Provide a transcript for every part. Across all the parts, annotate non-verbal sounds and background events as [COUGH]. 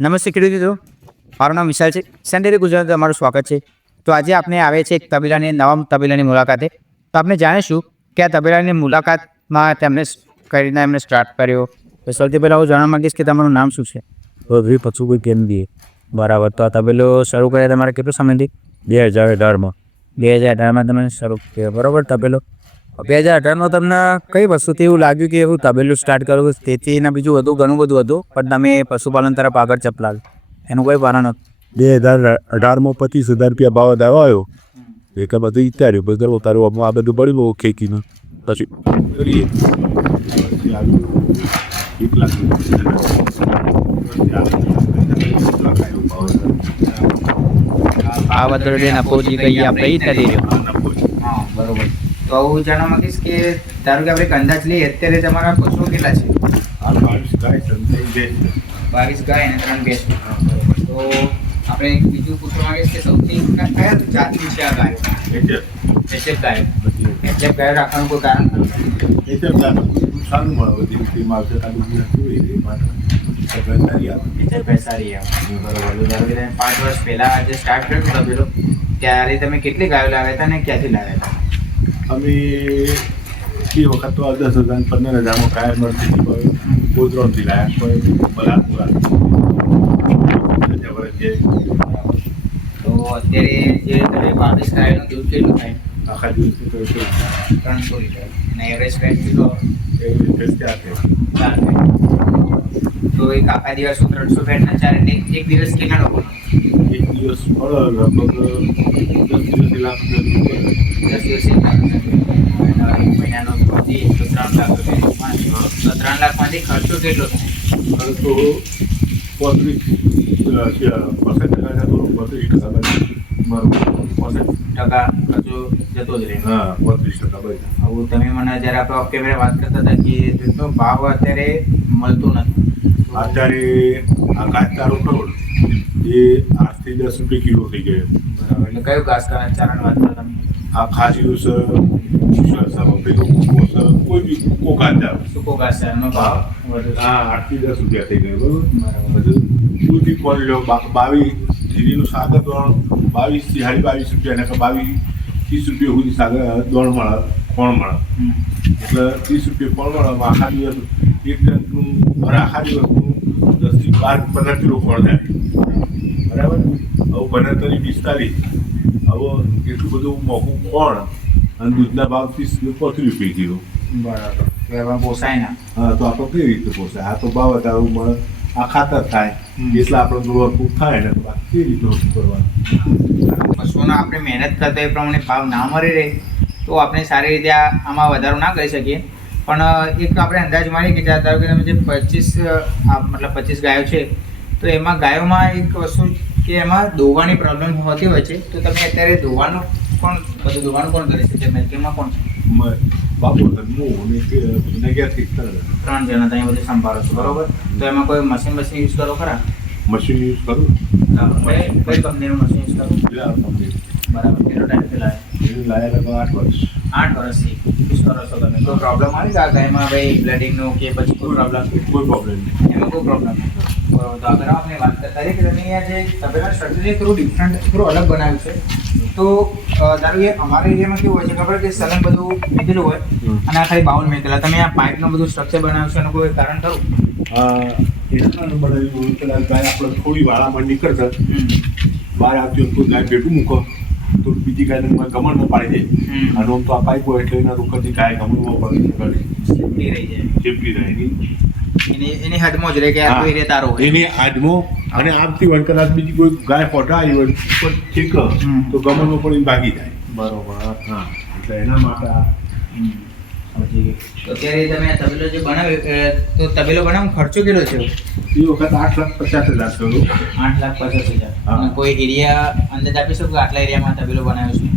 નમસ્તે ખેડૂત મિત્રો. મારું નામ વિશાલ છે. સેન્ડેરી ગુજરાત તમારું સ્વાગત છે. તો આજે આપણે આવે છે એક તબેલાની નવા તબેલાની મુલાકાતે. તો આપણે જાણીશું કે આ તબેલાની મુલાકાતમાં તેમને કરીને એમને સ્ટાર્ટ કર્યો? તો સૌથી પહેલાં હું જાણવા માગીશ કે તમારું નામ શું છે? ચૌધરી પશુભાઈ કેન્દ્રીય. બરાબર. તો આ તબેલો શરૂ કર્યા તમારે કેટલો સમયથી? બે હજાર અઢારમાં. બે હજાર અઢારમાં તમે શરૂ કર્યો. બરાબર તબેલો? બે હજાર અઢારમાં તમને કઈ વસ્તુથી એવું લાગ્યું કે એવું તબેલું સ્ટાર્ટ કરું તેથી એના બીજું વધુ ઘણું બધું હતું પણ તમે પશુપાલન તરફ આગળ ચપલાલ. એનું કોઈ કારણ હતું બે હજાર અઢારમાં પચીસ હજાર રૂપિયા ભાવ દાવો આવ્યો. એટલે બધું વિચાર્યું બધું ઉતાર્યું આ બધું પડ્યું ખેંચીને પછી આ કહીએ આપણે એ નથી રહ્યો. બરોબર. તો હું જાણવા માંગીશ કે ધારો કે આપણે એક અંદાજ લઈએ અત્યારે તમારા પશુઓ કેટલા છે? બાવીસ ગાય અને ત્રણ ભેંસ. તો આપણે બીજું પૂછવા માંગીશ કે સૌથી કયા જાતની છે આ ગાય? એચએફ. ગાય. એચએફ ગાય રાખવાનું કોઈ કારણ? એચએફ ગાય સારી આવે. બરોબર તો ધારો પાંચ વર્ષ પહેલા જે સ્ટાર્ટ કર્યું હતું પેલો ત્યારે તમે કેટલી ગાયો લાવ્યા હતા ને ક્યાંથી લાવ્યા હતા? અમે એ વખત તો દસ હજાર પંદર હજારમાં કાયમ મળતી હતી પણ ગોધરોનથી લાયા કોઈ બલાપુરા વર્ષ તો અત્યારે જે તમે બાવીસ ગાયનું દૂધ કેટલું થાય? આખા દિવસથી તો ત્રણસો લીટર. અને એવરેજ ફેટ કેટલો? એવી રીતે ત્યાં ચાર તો એક આખા દિવસ ત્રણસો ફેટના ચાર એક- એક દિવસ કેટલા લોકો? એક દિવસ ફળો લગભગ દસ દિવસથી લાખ દસ દિવસ એક લાખ રૂપિયા. અને એક મહિનાનો ત્રણ લાખ. તો ત્રણ લાખમાંથી ખર્ચો કેટલો થાય હવે તો પોત્રીસ પર્સન્ટ ટકા જતો પોત્રીસ ટકા બરાબર બરોબર પોસઠ ટકા ખર્ચો જતો જ રહે હા પોત્રીસ ટકા બચે આવું તમે મને જ્યારે આપણે ઓફ કેમેરા વાત કરતા હતા કે દૂધનો ભાવ અત્યારે મળતો નથી અત્યારે આ કાચચારો ખરો એ આઠથી દસ રૂપિયા કિલો થઈ ગયો બરાબર. એટલે કયું ઘાસ ચારણ વાત તમે આ ખાસીઓ છે પેલું કૂકો છે કોઈ બી કૂકો કાચા સૂકો ઘાસ છે એનો ભાવ હા આઠથી દસ રૂપિયા થઈ ગયો બરોબર? બધું દૂધી કોણ લ્યો બાવીસ જીરીનું સાગર દોણ બાવીસથી સાડી બાવીસ રૂપિયા ને બાવીસ ત્રીસ રૂપિયા સુધી સાગર દોણ મળે કોણ મળે. એટલે ત્રીસ રૂપિયા કોણ મળે? આખા દિવસ એક ટનનું અને આખા દિવસનું દસથી બાર પંદર કિલો કોણ થાય? બરાબર? હવે પંદર તરી પિસ્તાલીસ. હવે એટલું બધું મોંઘું કોણ અને દૂધના ભાવ ત્રીસ પોત્રીસ રૂપિયા કિલો બરાબર. તો એમાં પોસાય ના. હા તો આપણે કેવી રીતે પોસાય? આ તો ભાવ આવું મળે. આ ખાતર થાય. એટલે આપણે ખૂબ થાય ને બાકી કેવી રીતે ઓછું કરવાનું? પશુઓના આપણે મહેનત કરતા એ પ્રમાણે ભાવ ના મળી રહે તો આપણે સારી રીતે આમાં વધારો ના કરી શકીએ. પણ એક આપણે અંદાજ મારીએ કે ધારો કે તમે જે પચીસ મતલબ પચીસ ગાયો છે તો એમાં ગાયોમાં એક વસ્તુ કે એમાં દોવાની પ્રોબ્લેમ હોતી હોય છે તો તમે અત્યારે દોવાનું કોણ બધું દોવાનું કોણ કરે છે? જે મિલ્કિંગમાં કોણ બાપુ હું ત્રણ જણા. ત્યાં બધું સંભાળો છો બરોબર? તો એમાં કોઈ મશીન મશીન યુઝ કરો ખરા? મશીન યુઝ કરું? કઈ કંપનીનું મશીન યુઝ કરો? બરાબર. કેટલો ટાઈમ પહેલાં લાયા લગભગ આઠ વર્ષ. આઠ વર્ષથી કરો તમે કોઈ પ્રોબ્લેમ આવી આ ગાયમાં ભાઈ બ્લડિંગનો કે પછી કોઈ પ્રોબ્લેમ કોઈ પ્રોબ્લેમ નહીં. એમાં કોઈ પ્રોબ્લેમ બરોબર તો આપણે વાત કરતા રહીએ કે તમે અહીંયા જે તબેલા સ્ટ્રક્ચર છે થોડું ડિફરન્ટ થોડું અલગ બનાવ્યું છે. તો ધારો કે અમારા એરિયામાં કેવું હોય છે ખબર કે સલંગ બધું મેકેલું હોય અને આ ખાલી બાઉલ મેકેલા તમે આ પાઇપનું બધું સ્ટ્રક્ચર બનાવ્યું છે એનું કોઈ કારણ ખરું? એના બનાવ્યું પેલા ગાય આપણે થોડી વાળામાં નીકળતા બહાર આવતી હોય કોઈ ગાય મૂકો. તો બીજી ગાય ગમણમાં પાડી દે. અને આમ તો આ પાઇપ હોય એટલે એના રૂખથી ગાય ગમણમાં પડે સેફટી રહી જાય. ચેપી જાય એની એની એની હદમાં જ રહે કે આ કોઈ એરિયા તારો એની આજમો અને આવતી હોય કદાચ બીજી કોઈ ગાય ફોટા આવી હોય પણ ઠીક. તો ગમણમાં પડીને ભાગી જાય. બરોબર હા. એટલે એના માટે તો અત્યારે તમે આ તબેલો જે બનાવ્યો તો તબેલો બનાવવાનો ખર્ચો કેટલો છે એ વખત આઠ લાખ પચાસ હજાર થયો. આઠ લાખ પચાસ હજાર. હા. કોઈ એરિયા અંદાજ આપી શકો આટલા એરિયામાં તબેલો બનાવ્યો છે?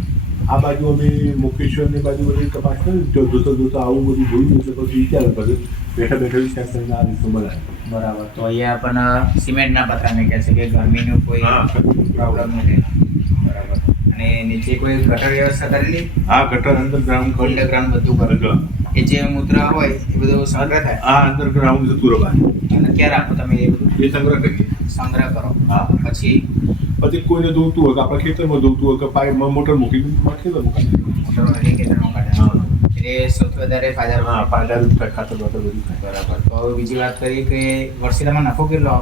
આ બાજુ અમે મુકેશ્વરની બાજુ બધી તપાસ કરી તો જોતો જોતો આવું બધું જોયું એટલે પછી વિચાર પછી બેઠા બેઠા વિચાર કરીને આ રીતનું બનાવ્યું. બરાબર. તો અહીંયા પણ સિમેન્ટના પથ્થર મેં છે કે ગરમીનું કોઈ હા. પ્રોબ્લેમ નથી? બરાબર. અને નીચે કોઈ ગટર વ્યવસ્થા કરેલી? આ ગટર અંદર ગ્રાઉન્ડ અંડરગ્રાઉન્ડ બધું કરેલું. એ જે મૂત્ર હોય એ બધું સંગ્રહ થાય. આ અંડરગ્રાઉન્ડ જતું રહે અને ક્યાં રાખો તમે એ બધું? એ સંગ્રહ કરીએ. સંગ્રહ કરો. હા. પછી? પછી કોઈને ધોતું હોય કે આપણે ખેતરમાં ધોતું હોય કે પાઇપમાં મોટર મૂકી ખેતર મૂકી મોટર ખેતરમાં કાઢે. એટલે સૌથી વધારે ફાયદા હા ફાયદા ખાતર બાતર બધું બરાબર. તો બીજી વાત કરીએ કે વર્ષે તમારે નફો કેટલો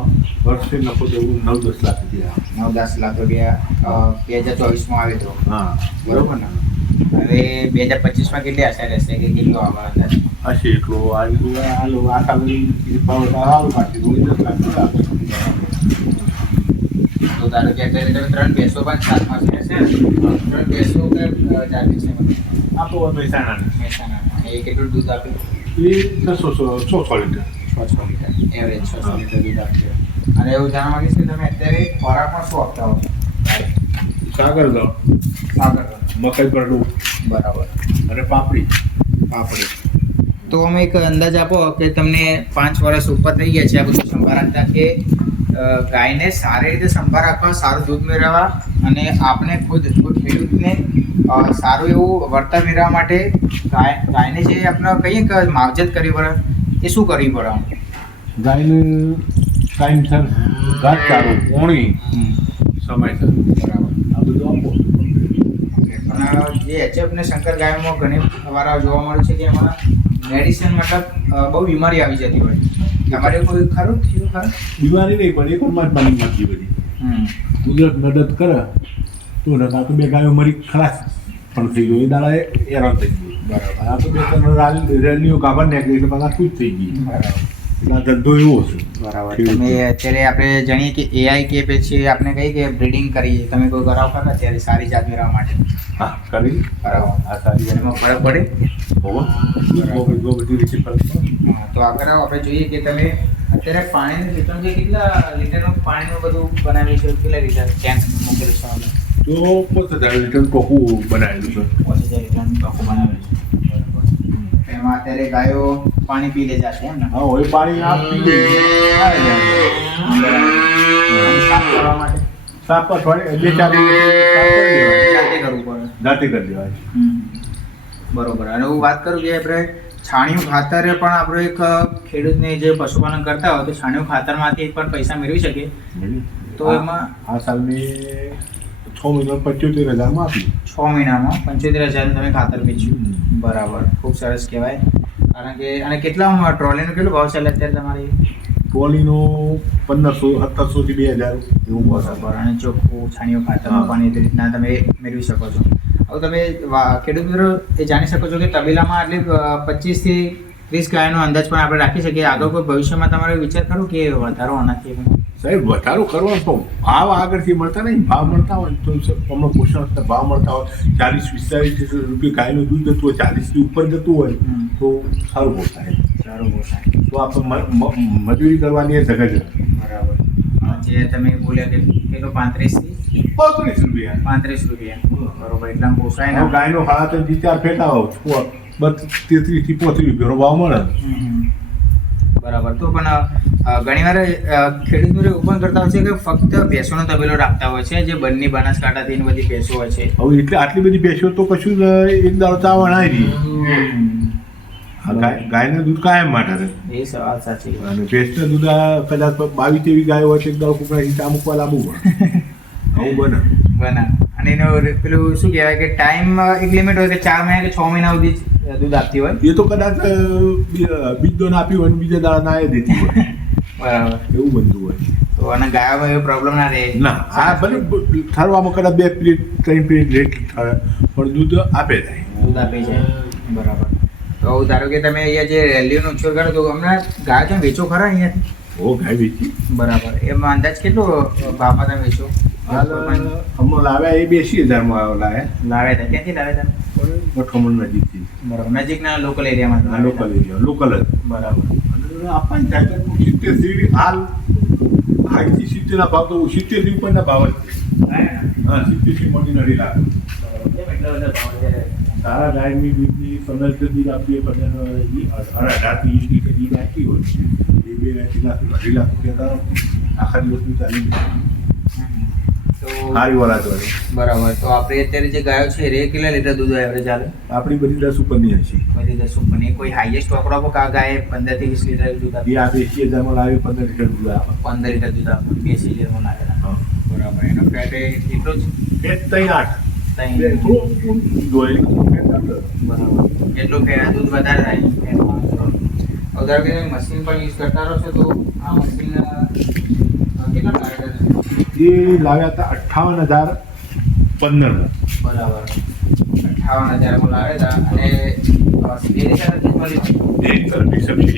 વર્ષે નફો તો નવ દસ લાખ રૂપિયા નવ દસ લાખ રૂપિયા બે હજાર ચોવીસમાં આવે તો. હા. બરોબર ને? હવે બે હજાર પચીસમાં કેટલી આશા રહેશે કે કેટલો આવે અંદાજે? હશે એટલો આ રીતનું આ લો આ સામે ભાવ સારું કાઢી દઉં દસ લાખ રૂપિયા તો ધારો કે અત્યારે તમે ત્રણ બેસો પણ સાતમાં છે હશે ત્રણ બેસો કે ચાર જાતિ છે બધી? આ તો મહેસાણા મહેસાણાના. એ કેટલું દૂધ આપે? એ છસો છ છ લીટર. છ છ લીટર. એવરેજ છ છ લીટર દૂધ આપે. અને એવું જાણવા માંગીશ કે તમે અત્યારે ખોરાકમાં શું આપતા હો? સાગર મકાઈ પરડું બરાબર. અને પાપડી. પાપડી. તો અમે એક અંદાજ આપો કે તમને પાંચ વર્ષ ઉપર થઈ ગયા છે આ બધું સંભાળ રાખતા કે ગાયને સારી રીતે સંભાળ રાખવા સારું દૂધ મેળવવા અને આપણે ખુદ ખેડૂતને સારું એવું વળતર મેળવવા માટે ગાય ગાયને જે આપણે કહીએ કે માવજત કરવી પડે એ શું કરવી પડે ગાયને ટાઈમસર ઘાસ ચારો ઓણી સમયસર બરાબર આ બધું આપો પણ જે એચએફ ને શંકર ગાયમાં ઘણી વાર જોવા મળે છે કે એમાં મેડિસિન મતલબ બહુ બીમારી આવી જતી હોય. તમારે કોઈ ખરું? થયું ખરું? બીમારી નહીં પણ એ પરમાત્માની મરજી બધી. હમ. કુદરત મદદ કરે તો નકા તો બે ગાયો મરી ખલાસ પણ થઈ ગયો. એ દાડા હેરાન થઈ ગયું. બરાબર. આ તો બે ત્રણ રેલીઓ ગાભા નીકળી એટલે પાછા ખુશ થઈ ગઈ. બરાબર. ધંધો એવો છે. બરાબર. તમે અત્યારે આપણે જાણીએ કે એઆઈ કે પછી આપણે કહીએ કે બ્રીડિંગ કરીએ. તમે કોઈ કરાવો ખરા અત્યારે સારી જાત મેળવવા માટે? હા કરી બરાબર. આ સારી એમાં ફરક પડે. બહુ- બહુ બધી રીતે ફરક પડે. તો આગળ આપણે જોઈએ કે તમે અત્યારે પાણીનું સિસ્ટમ છે કેટલા લીટરનું પાણીનું બધું બનાવ્યું છે? કેટલા લીટર ટેન્ક મૂકેલું છે? તો પોતે હજાર લીટર ટોકું બનાવેલું છે. પચીસ હજાર લીટરનું ટાંકું બનાવેલું છે. એમાં અત્યારે ગાયો પાણી પી લે જાતે એમ ને. હા હવે પાણી આ પી લે. સાફ કરવા માટે. વાગે બે ચાર. જાતે કરવું પડે. જાતે કરી દેવાય બરોબર. અને હું વાત કરું કે આપણે છાણિયું ખાતરે પણ આપણો એક ખેડૂતને જે પશુપાલન કરતા હોય તો છાણિયું ખાતરમાંથી પણ પૈસા મેળવી શકે તો એમાં આ સાલ મેં છ મહિના પંચોતેર હજારમાં આપી છ મહિનામાં પંચોતેર હજારનું તમે ખાતર વેચ્યું. બરાબર. ખૂબ સરસ કહેવાય. કારણ કે અને કેટલા ટ્રોલીનો કેટલો ભાવ ચાલે અત્યારે તમારી? ટ્રોલીનો પંદરસો સત્તરસો થી બે હજાર એવું. બરાબર. અને ચોખ્ખું છાણીઓ ખાતર. પાણી એવી રીતના તમે મેળવી શકો છો. હવે તમે ખેડૂત મિત્રો એ જાણી શકો છો કે તબેલામાં આટલી પચીસથી ત્રીસ ગાયનો અંદાજ પણ આપણે રાખી શકીએ. આગળ કોઈ ભવિષ્યમાં તમારો વિચાર ખરો કે વધારો આનાથી? સાહેબ વધારો કરવાનો તો ભાવ આગળથી મળતા નહીં ભાવ મળતા હોય તો અમને પોષણ ભાવ મળતા હોય. ચાલીસ પિસ્તાલીસ રૂપિયા ગાયનું દૂધ જતું હોય ચાલીસથી ઉપર જતું હોય તો સારું થાય સારું સારું તો આપણે મજૂરી કરવાની એ જગત બરાબર. જે તમે બોલ્યા કે કેટલો પાંત્રીસથી? પાંત્રીસ રૂપિયા. પાંત્રીસ રૂપિયા. બરોબર એટલા પોસાય ગાયનો હાથ તો જી ચાર ફેટા હોય બસ તેત્રીસથી પોત્રીસ રૂપિયાનો ભાવ મળે. બરાબર. તો પણ ઘણીવાર ખેડૂતો મિત્રો એવું પણ કરતા હોય છે કે ફક્ત ભેંસોનો તબેલો રાખતા હોય છે જે બંને બનાસકાંઠાથી ને બધી ભેંસો હોય છે. હવે એટલે આટલી બધી ભેંસો તો કશું એક દાડો તાવ અણાય નહીં. ગાયનું દૂધ કાયમ માટે એ સવાલ સાચી. અને ભેંસનું દૂધ કદાચ બાવીસ તેવી ગાય હોય છે એક દાડો કુકડા ચા મૂકવા લાંબુ [LAUGHS] આવું બને. બને. અને એનો પેલું શું કહેવાય કે ટાઈમ એક લિમિટ હોય કે ચાર મહિના કે છ મહિના સુધી દૂધ આપતી હોય? એ તો કદાચ બીજ આપ્યું હોય બીજા દાડા ના એ દેતી હોય. બરાબર. એવું બનતું હોય. તો અને ગાયામાં એવો પ્રોબ્લેમ ના રહે? ના આ ભલે ઠરવામાં કદાચ બે પ્લેટ ત્રણ પ્લેટ લેટ ઠરે પણ દૂધ આપે જાય. દૂધ આપે છે? બરાબર. તો ધારો કે તમે અહીંયા જે રેલીઓનો ઉછેર કરો તો હમણાં ગાય તમે વેચો ખરા અહીંયાથી ઓ ગાય વેચી. બરાબર. એમાં અંદાજ કેટલો ભાવમાં તમે વેચો? હમણાં લાવ્યા એ બેસી હજારમાં લાવ્યા લાવ્યા હતા ક્યાંથી લાવ્યા હતા ગઠોમણ નજીકથી. બરાબર. નજીકના લોકલ એરિયામાં લોકલ એરિયા લોકલ જ. બરાબર. આપણને થાય તો સિત્તેર સીડી હાલ સાઠથી સિત્તેરના ભાવ તો સિત્તેરથી ઉપરના ભાવ જ હા? સિત્તેરથી મોટી નડી લાગે? સારા ગાયની દૂધની પંદર સુધી આપીએ પંદર અઢારથી વીસ લીટર દૂધ આપી હોય. એ બે અઢી લાખ અઢી લાખ રૂપિયા આખા દિવસનું ચાલી જાય સારી વરાત બરાબર. તો આપણે અત્યારે જે ગાયો છે રે કેટલા લીટર દૂધ એવરેજ ચાલે? આપણી બધી દસ ઉપરની હશે. બધી દસ ઉપર કોઈ હાઈએસ્ટ વાપરો આપો કા ગાય પંદરથી વીસ લીટર દૂધ આપે? આ એસી હજારમાં લાવી પંદર લીટર દૂધ આપે. પંદર લીટર દૂધ આપે. બે સિઝનમાં નાખેલા હા. બરાબર. એનો ફેટ એટલો જ એ ત્રણ આઠ. બરાબર. એટલું ફેટ દૂધ વધારે થાય. ધારો કે મશીન પણ યુઝ કરતા રહો છો તો આ મશીન? એ લાવ્યા હતા અઠ્ઠાવન હજાર પંદરમાં. બરાબર. અઠ્ઠાવન હજારમાં લાવ્યા હતા અને. સબસિડી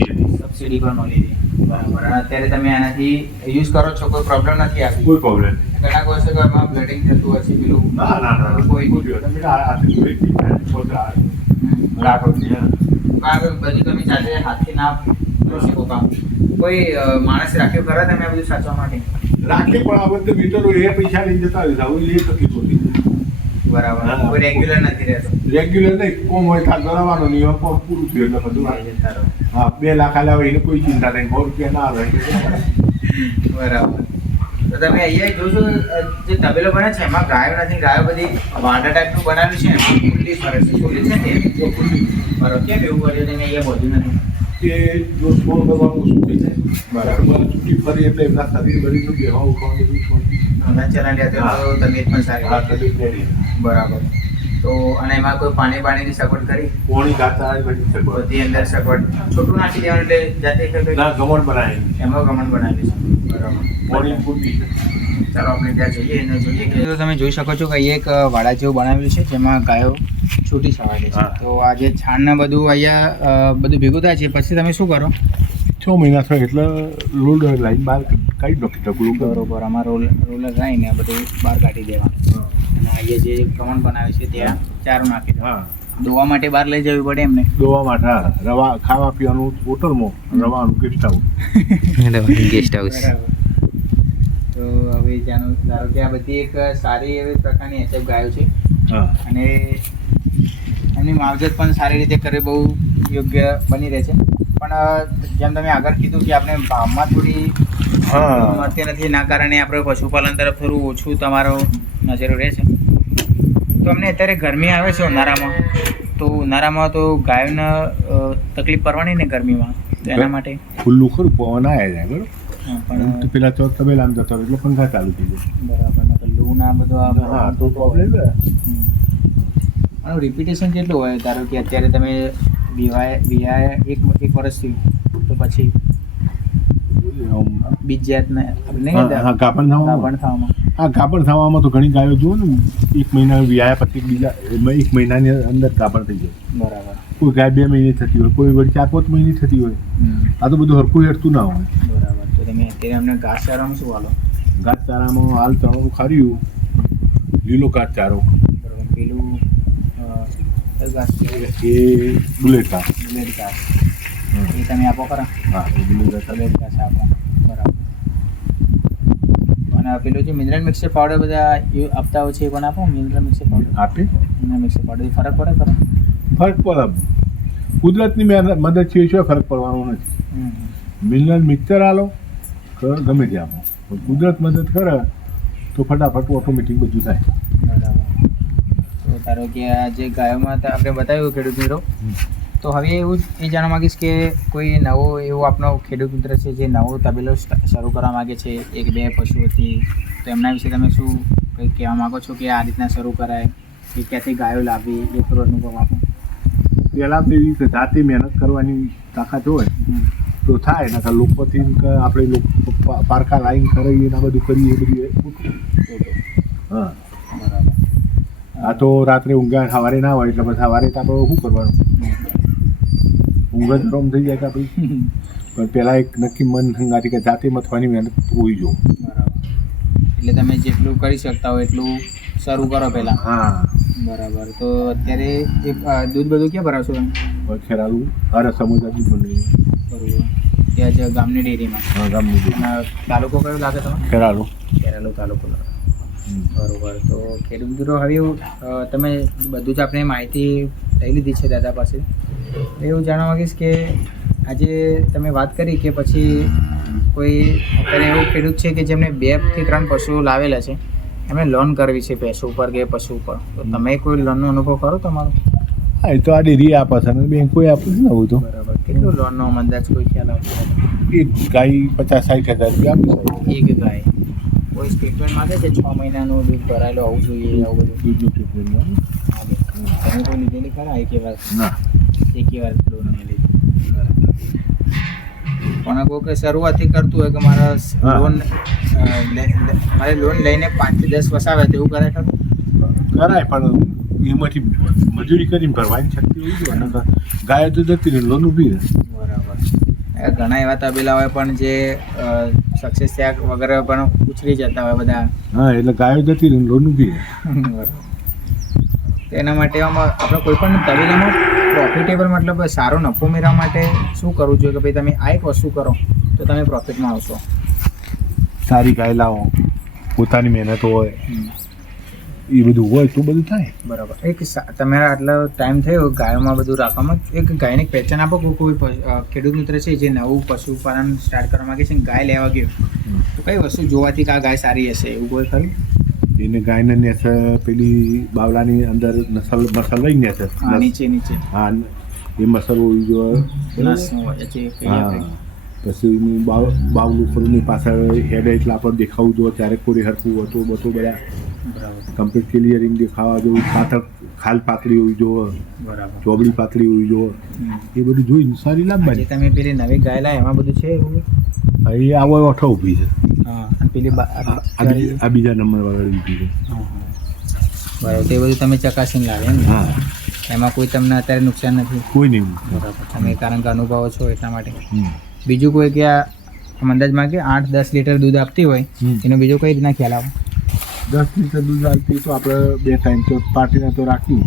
હતી સબસિડી પણ મળી હતી બરાબર. અને અત્યારે તમે આનાથી યુઝ કરો છો કોઈ પ્રોબ્લેમ નથી આવતી કોઈ પ્રોબ્લેમ ઘણા વર્ષો ઘરમાં બ્લડિંગ થતું હશે પેલું ના ના ના. કોઈ કોઈ. આ બધી તમે જાતે હાથથી ના કરી કામ કોઈ માણસ રાખ્યો ખરા તમે આ બધું સાચવા માટે? રાખે પણ આ બધે મીટરો એ પૈસા લઈ જતા હોય. હવે એ તકલીફ હોતી. બરાબર. રેગ્યુલર નથી રહેતો? રેગ્યુલર નહીં. કોમ હોય ત્યાં નિયમ પણ પૂરું થયું એટલે બધું. હા બે લાખ આલ્યા હોય એને કોઈ ચિંતા નહીં. સો રૂપિયા ના આવે. બરાબર. તો તમે અહીંયા જોશો જે તબેલો બને છે એમાં ગાયો નથી. ગાયો બધી વાંડા ટાઈપનું બનાવ્યું છે. એમાં ફરે છે. ખુલ્લી છે? ને બરાબર. કેમ એવું કર્યું? તમે અહીંયા બધું નથી. કે જો સ્મોલ કરવાનું શું થઈ જાય બરાબર. છૂટી ફરી એટલે એમના શરીર બરીનું બેહવા ઉઠવાનું બધું શાંતિ. હમણાં ચલાવી લે તો તબિયત પણ સારી હા. તબિયત રેડી. બરાબર તો અને એમાં કોઈ પાણી પાણીની સગવડ કરી પોણી ગાતા બધી સગવડ. બધી અંદર સગવડ છોટું નાખી દેવાનું એટલે જાતે ના ગમણ બનાવી એમાં ગમણ બનાવી છે બરાબર પોણી પૂરી ચાલો આપણે ત્યાં જઈએ અને જોઈએ તો તમે જોઈ શકો છો કે અહીંયા એક વાડા જેવું બનાવેલું છે જેમાં ગાયો છૂટી છવાયેલી છે. તો આ જે છાણ ને બધું અહીંયા બધું ભેગું થાય છે પછી તમે શું કરો? છ મહિના થાય એટલે રોલ લાઈન બહાર કાઢી નાખી શકું બરોબર આમાં રોલ રોલર લાઈને આ બધું બહાર કાઢી દેવાનું અને અહીંયા જે કમણ બનાવે છે ત્યાં ચારું નાખી દેવા. હા. ધોવા માટે બહાર લઈ જવી પડે એમને. દોવા માટે હા. રવા ખાવા પીવાનું હોટલમાં રવાનું ગેસ્ટ હાઉસ ગેસ્ટ હાઉસ બરાબર. તો હવે જાણો ધારો કે આ બધી એક સારી એવી પ્રકારની એચએફ ગાયો છે. અને એમની માવજત પણ સારી રીતે કરે બહુ યોગ્ય બની રહે છે. પણ જેમ તમે આગળ કીધું કે આપણે ભાવમાં થોડી મળતી નથી એના કારણે આપણે પશુપાલન તરફ થોડું ઓછું તમારો નજરો રહે છે. તો અમને અત્યારે ગરમી આવે છે ઉનાળામાં. તો ઉનાળામાં તો ગાયોને તકલીફ પડવાની ને ગરમીમાં એના માટે. ખુલ્લું ખરું પવન આવ્યા જાય બરોબર? પણ પેલા તો તબેલામ જતો રહ્યો એટલે પંખા ચાલુ થઈ જાય. બરાબર નકર લૂ ના બધું આ હા તો પ્રોબ્લેમ આનું રિપીટેશન કેટલું હોય? ધારો કે અત્યારે તમે વિવાય વિવાય એક એક વર્ષ થયું તો પછી બીજી જાતને નહીં ગાભણ થવામાં? ગાભણ થવામાં. હા ગાભણ થવામાં તો ઘણી ગાયો જુઓ ને એક મહિના વ્યાયા પછી બીજા એક મહિનાની અંદર ગાભણ થઈ જાય. બરાબર. કોઈ ગાય બે મહિને થતી હોય કોઈ વળી ચાર પાંચ મહિને થતી હોય. આ તો બધું હરખું હેરતું ના હોય. તમે અત્યારે અમને ઘાસચારામાં શું હાલો? ઘાસચારામાં હાલ ચણવાનું ખાર્યું. લીલો ઘાસચારો. બરાબર પેલું એ બુલેટ. ઘાસ એ તમે આપો ખરા? હા એ બુલેટ ઘાસ બુલેટ આપો બરાબર. અને પેલું જે મિનરલ મિક્સર પાવડર બધા એ આપતા હોય છે એ પણ આપો? મિનરલ મિક્સર પાવડર આપે. મિનરલ મિક્સર પાવડર ફરક પડે ખરો? ફરક પડે. કુદરતની મદદ છે એ ફરક પડવાનો નથી. મિનરલ મિક્સર આલો ગમે તે આપો પણ કુદરત મદદ કરે તો ફટાફટ ઓટોમેટિક બધું થાય. બરાબર. તો ધારો કે આ જે ગાયોમાં આપણે બતાવ્યું ખેડૂત મિત્રો તો હવે એવું એ જાણવા માંગીશ કે કોઈ નવો એવો આપણો ખેડૂત મિત્ર છે જે નવો તબેલો શરૂ કરવા માગે છે એક બે પશુઓથી તો એમના વિશે તમે શું કંઈક કહેવા માગો છો કે આ રીતના શરૂ કરાય કે ક્યાંથી ગાયો લાવવી એ થોડો અનુભવ આપો. પહેલાં તો એવી રીતે જાતે મહેનત કરવાની તાકાત હોય. તો થાય નકર લોકોથી આપણે લોકો પા- પારકા લાઈન કરાવીએ ને આ બધું કરીએ એ બધું હા. બરાબર આ તો રાત્રે ઊંઘ્યા સવારે ના હોય એટલે પછી સવારે તો આપણે શું કરવાનું? ઊંઘ જ હરામ થઈ જાય કે ભાઈ પણ પહેલાં એક નક્કી મન સંગાતી કે જાતે મથવાની મહેનત હોવી જો બરાબર એટલે તમે જેટલું કરી શકતા હો એટલું શરૂ કરો પહેલાં. હા. બરાબર. તો અત્યારે એક દૂધ બધું ક્યાં ભરાવશો હવે ખેરાલું અરે સમુદ્ર મંડળી બરોબર ત્યાં જ ગામની ડેરીમાં. ગામની ડેરી. તાલુકો કયો લાગે તમે કેરાલુ કેરાલુ તાલુકો. બરોબર. તો ખેડૂત મિત્રો હવે તમે બધું જ આપણે માહિતી લઈ લીધી છે દાદા પાસે. એવું જાણવા માગીશ કે આજે તમે વાત કરી કે પછી કોઈ અત્યારે એવું ખેડૂત છે કે જેમને બેથી ત્રણ પશુઓ લાવેલા છે એમને લોન કરવી છે પૈસા ઉપર કે પશુ ઉપર? તો તમે કોઈ લોનનો અનુભવ કરો તમારો? હા એ તો આ ડેરી આપે છે બેંકો આપે છે ને બધું. કેટલું લોનનો અંદાજ કોઈ ખ્યાલ આવતો એક ગાય પચાસ સાઠ હજાર રૂપિયા આપી એક ગાય. કોઈ સ્ટેટમેન્ટ માંગે છે? છ મહિનાનું દૂધ ભરાયેલું આવવું જોઈએ આવું બધું? દૂધનું ટ્રીટમેન્ટ તમે કોઈ લીધેલી ખરા? એક વાર ના. એક વાર લોન નહીં લીધી. પણ કોઈ કે શરૂઆતથી કરતું હોય કે મારા લોન મારે લોન લઈને પાંચથી દસ વસાવે તેવું તો એવું કરે ખરું? કરાય પણ એમાંથી મજૂરી કરીને ભરવાની શક્તિ હોય છે અને ગાય તો જતી રહે લોન ઊભી રહે. બરાબર. ઘણા એવા તબેલા હોય પણ જે સક્સેસ થયા વગર પણ ઉછરી જતા હોય બધા. હા એટલે ગાયો જતી રહે લોન ઊભી રહે. તો એના માટે આમાં આપણે કોઈ પણ તબેલામાં પ્રોફિટેબલ મતલબ સારો નફો મેળવવા માટે શું કરવું જોઈએ? કે ભાઈ તમે આ એક વસ્તુ કરો તો તમે પ્રોફિટમાં આવશો. સારી ગાય લાવો. પોતાની મહેનત હોય. એ બધું હોય તો બધું થાય. બરાબર. એક તમારા આટલો ટાઈમ થયો ગાયોમાં બધું રાખવામાં. એક ગાયને પહેચાન આપો કોઈ કોઈ ખેડૂત મિત્ર છે જે નવું પશુપાલન સ્ટાર્ટ કરવા માંગે છે ગાય લેવા ગયો. તો કઈ વસ્તુ જોવાથી કે આ ગાય સારી હશે એવું કોઈ ખરું? એને ગાયને નેસ પેલી બાવલાની અંદર નસલ મસલ લઈ નેસ નીચે નીચે. હા એ મસલ હોવી જોઈએ. પછી બાવલું ફરીની પાછળ હેડ એટલા પર દેખાવું જોઈએ ત્યારે કોઈ હરકું હતું બધું બધા કમ્પ્લીટ ક્લિયરિંગ દેખાવા જેવું પાથળ ખાલ પાતળી હોવી જોવે બરાબર. ચોબડી પાતળી હોવી જોવે એ બધું જોઈને સારી લાભ લાભવાની તમે પેલી નવી ગાયેલા એમાં બધું છે એવું એ આવો ઓઠો ઊભી છે. હા અને પેલી આ બીજી- નંબર વાળી ઊભી છે. બરાબર તે બધું તમે ચકાસીને લાવે? હા. એમાં કોઈ તમને અત્યારે નુકસાન નથી? કોઈ નહીં. બરાબર તમે કારણ કે અનુભવો છો એટલા માટે. બીજું કોઈ કે આ અંદાજમાં કે આઠ દસ લીટર દૂધ આપતી હોય એનો બીજો કઈ રીતના ખ્યાલ આવે? દસ લીટર દૂધ આવતી તો આપણે બે ટાઈમ તો પાર્ટીને તો રાખી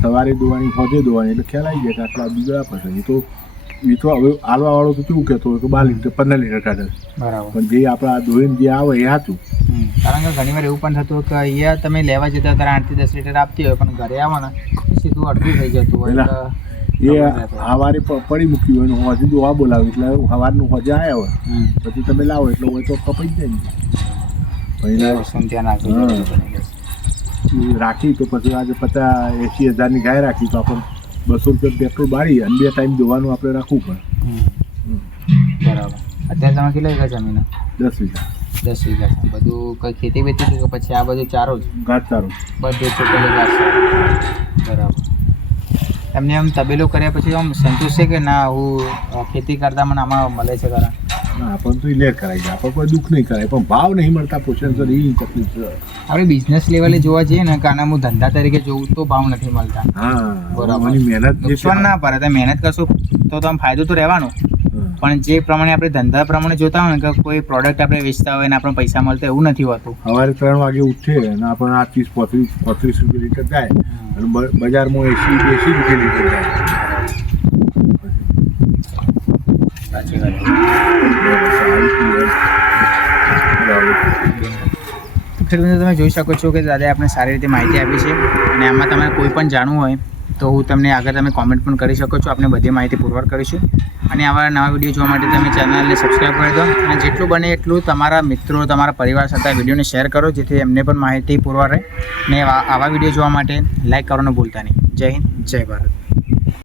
સવારે દોવાની હોજે દોવાની એટલે ખ્યાલ આવી જાય કે આટલા દૂધ આપે છે. એ તો એ તો હવે આલવા વાળો તો કેવું કહેતો હોય કે બાર લીટર પંદર લીટર કાઢે બરાબર. પણ જે આપણા દોઈને જે આવે એ સાચું. કારણ કે ઘણી વાર એવું પણ થતું કે અહીંયા તમે લેવા જતા ત્યારે આઠથી દસ લીટર આપતી હોય પણ ઘરે આવો ને સીધું અડધું થઈ જતું હોય એટલે એ સવારે પડી મૂક્યું હોય હોજે દોવા બોલાવે એટલે સવારનું હોજે આવ્યા હોય. પછી તમે લાવો એટલે હોય તો કપાઈ જાય ને. રાખી તો પછી આજે પચાસ એસી હજારની ગાય રાખી તો આપણે બસો રૂપિયા પેટ્રોલ બાળી અને બે ટાઈમ જોવાનું આપણે રાખવું પડે. બરાબર. અત્યારે તમે કેટલા વીઘા જમીન દસ વીઘા. દસ વીઘા. બધું કઈ ખેતી બેતી કે પછી આ બધું ચારો જ ઘાટ ચારો. બધું ચોટેલું ઘાસ બરાબર. એમને આમ તબેલો કર્યા પછી આમ સંતોષ છે કે ના હું ખેતી કરતા મને આમાં મળે છે ના આપણને તો ઇલેર કરાય છે આપણે કોઈ દુઃખ નહીં કરાય. પણ ભાવ નહીં મળતા પોષણ એ તકલીફ છે. આપણે બિઝનેસ લેવલે જોવા જઈએ ને કાના હું ધંધા તરીકે જોઉં તો ભાવ નથી મળતા. હા બરાબર. મહેનત નુકસાન ના પડે. તમે મહેનત કરશો તો તમે ફાયદો તો રહેવાનો. પણ જે પ્રમાણે આપણે ધંધા પ્રમાણે જોતા હોય ને કે કોઈ પ્રોડક્ટ આપણે વેચતા હોય ને આપણે પૈસા મળતા એવું નથી હોતું. સવારે ત્રણ વાગે ઉઠે અને આપણે આ ત્રીસ પોત્રીસ પોત્રીસ રૂપિયા લીટર જાય અને બજારમાં એસી એસી રૂપિયા લીટર જાય સાચી વાત ખેડૂતો તમે જોઈ શકો છો કે દાદાએ આપણે સારી રીતે માહિતી આપી છે અને આમાં તમારે કોઈ પણ જાણવું હોય તો હું તમને આગળ તમે કોમેન્ટ પણ કરી શકો છો. આપણે બધી માહિતી પુરવાર કરીશું. અને આવા નવા વીડિયો જોવા માટે તમે ચેનલને સબસ્ક્રાઈબ કરી દો. અને જેટલું બને એટલું તમારા મિત્રો, તમારા પરિવાર સાથે વિડીયોને શેર કરો, જેથી એમને પણ માહિતી પુરવાર રહે. અને આવા વીડિયો જોવા માટે લાઇક કરવાનું ભૂલતા નહીં. જય હિન્દ, જય ભારત.